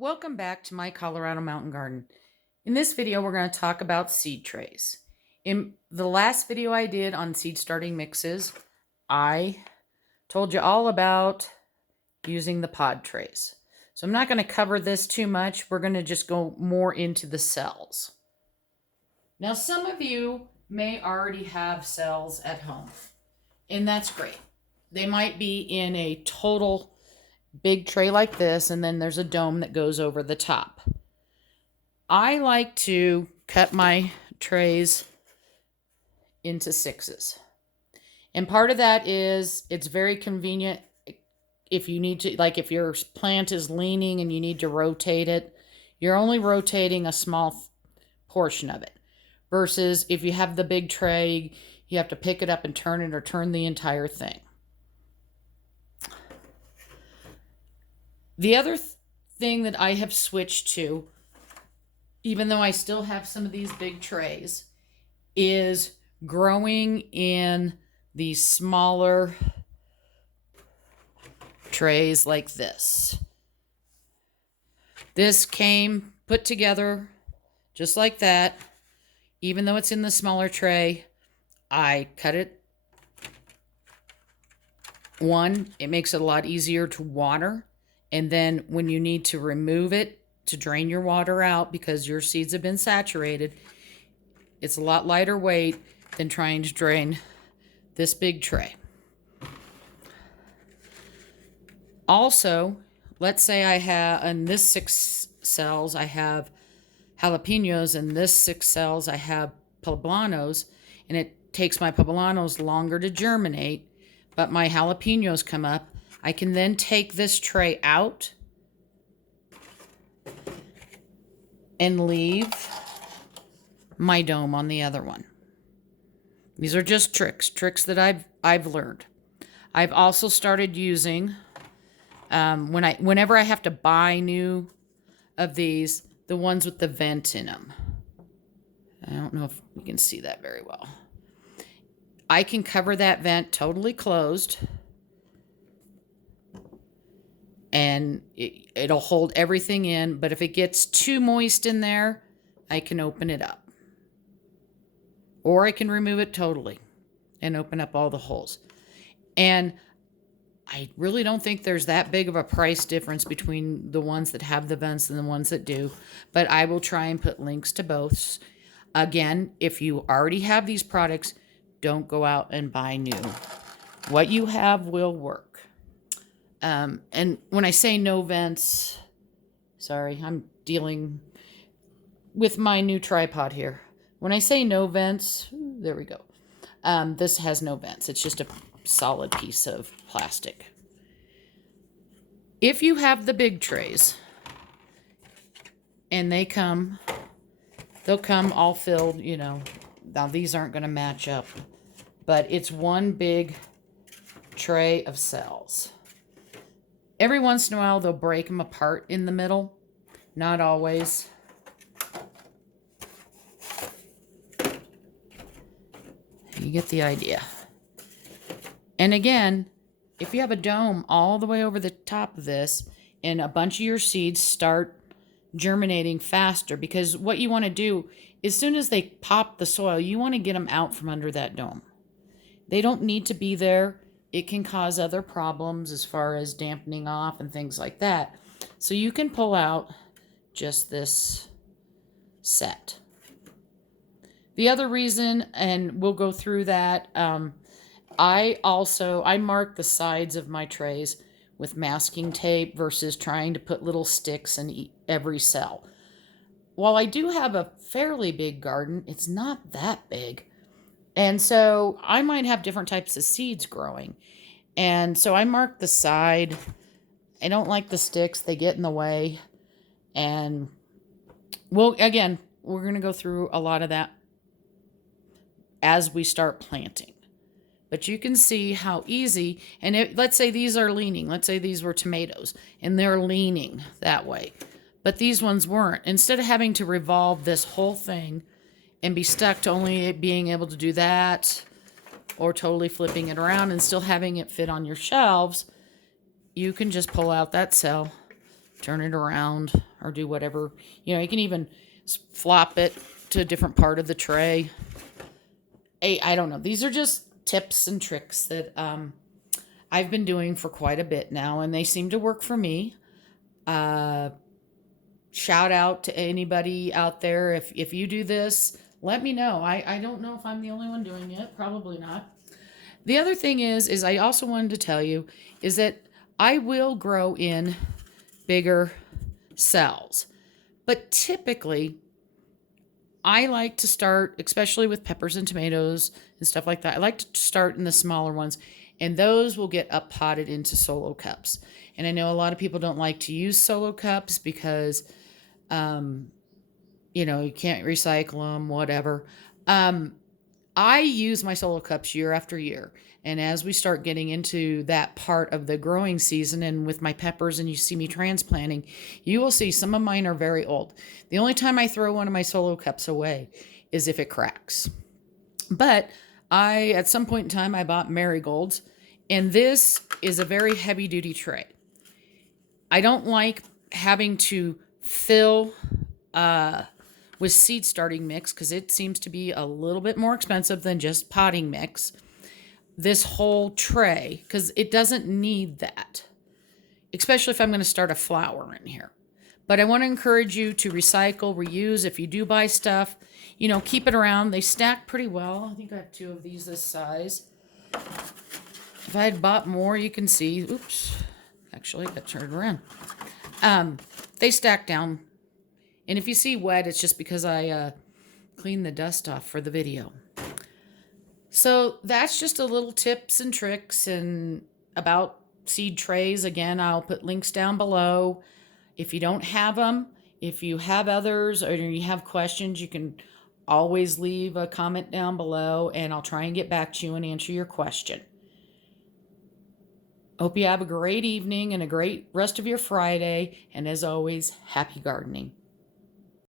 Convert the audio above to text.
Welcome back to my Colorado Mountain Garden. In this video, we're going to talk about seed trays. In the last video I did on seed starting mixes, I told you all about using the pod trays. So I'm not going to cover this too much. We're going to just go more into the cells. Now, some of you may already have cells at home, and that's great. They might be in a total big tray like this, and then there's a dome that goes over the top. I like to cut my trays into sixes. And part of that is it's very convenient if you need to, like if your plant is leaning and you need to rotate it, you're only rotating a small portion of it. Versus if you have the big tray, you have to pick it up and turn it or turn the entire thing. The other thing that I have switched to, even though I still have some of these big trays, is growing in these smaller trays like this. This came put together just like that. Even though it's in the smaller tray, I cut it. One, it makes it a lot easier to water. And then when you need to remove it to drain your water out because your seeds have been saturated, it's a lot lighter weight than trying to drain this big tray. Also, let's say I have, in this 6 cells, I have jalapenos, and this 6 cells, I have poblanos, and it takes my poblanos longer to germinate, but my jalapenos come up. I can then take this tray out and leave my dome on the other one. These are just tricks that I've learned. I've also started using whenever I have to buy new of these, the ones with the vent in them. I don't know if you can see that very well. I can cover that vent totally closed, and it'll hold everything in, but if it gets too moist in there, I can open it up. Or I can remove it totally and open up all the holes. And I really don't think there's that big of a price difference between the ones that have the vents and the ones that do, but I will try and put links to both. Again, if you already have these products, don't go out and buy new. What you have will work. And when I say no vents, sorry, I'm dealing with my new tripod here. When I say no vents, there we go. This has no vents. It's just a solid piece of plastic. If you have the big trays and they'll come all filled, you know. Now these aren't going to match up, but it's one big tray of cells. Every once in a while, they'll break them apart in the middle. Not always. You get the idea. And again, if you have a dome all the way over the top of this, and a bunch of your seeds start germinating faster, because what you want to do, as soon as they pop the soil, you want to get them out from under that dome. They don't need to be there. It can cause other problems as far as dampening off and things like that. So you can pull out just this set. The other reason, and we'll go through that, I mark the sides of my trays with masking tape versus trying to put little sticks in every cell. While I do have a fairly big garden, it's not that big. And so I might have different types of seeds growing. And so I mark the side. I don't like the sticks. They get in the way. And we're going to go through a lot of that as we start planting. But you can see how easy, and let's say these are leaning. Let's say these were tomatoes, and they're leaning that way. But these ones weren't. Instead of having to revolve this whole thing and be stuck to only being able to do that, or totally flipping it around and still having it fit on your shelves, you can just pull out that cell, turn it around, or do whatever. You can even flop it to a different part of the tray. I don't know. These are just tips and tricks that I've been doing for quite a bit now, and they seem to work for me. Uh, Shout out to anybody out there. If you do this, let me know. I don't know if I'm the only one doing it. Probably not. The other thing is I also wanted to tell you is that I will grow in bigger cells. But typically, I like to start, especially with peppers and tomatoes and stuff like that. I like to start in the smaller ones, and those will get up potted into solo cups. And I know a lot of people don't like to use solo cups because, um, you can't recycle them, whatever. I use my solo cups year after year. And as we start getting into that part of the growing season and with my peppers and you see me transplanting, you will see some of mine are very old. The only time I throw one of my solo cups away is if it cracks. But at some point in time, I bought marigolds, and this is a very heavy duty tray. I don't like having to fill with seed starting mix because it seems to be a little bit more expensive than just potting mix. This whole tray, because it doesn't need that, especially if I'm going to start a flower in here. But I want to encourage you to recycle, reuse. If you do buy stuff, keep it around. They stack pretty well. I think I have 2 of these this size. If I had bought more, you can see, oops, actually, I got turned around. They stack down. And if you see wet, it's just because I cleaned the dust off for the video. So that's just a little tips and tricks and about seed trays. Again, I'll put links down below. If you don't have them, if you have others or you have questions, you can always leave a comment down below and I'll try and get back to you and answer your question. Hope you have a great evening and a great rest of your Friday. And as always, happy gardening.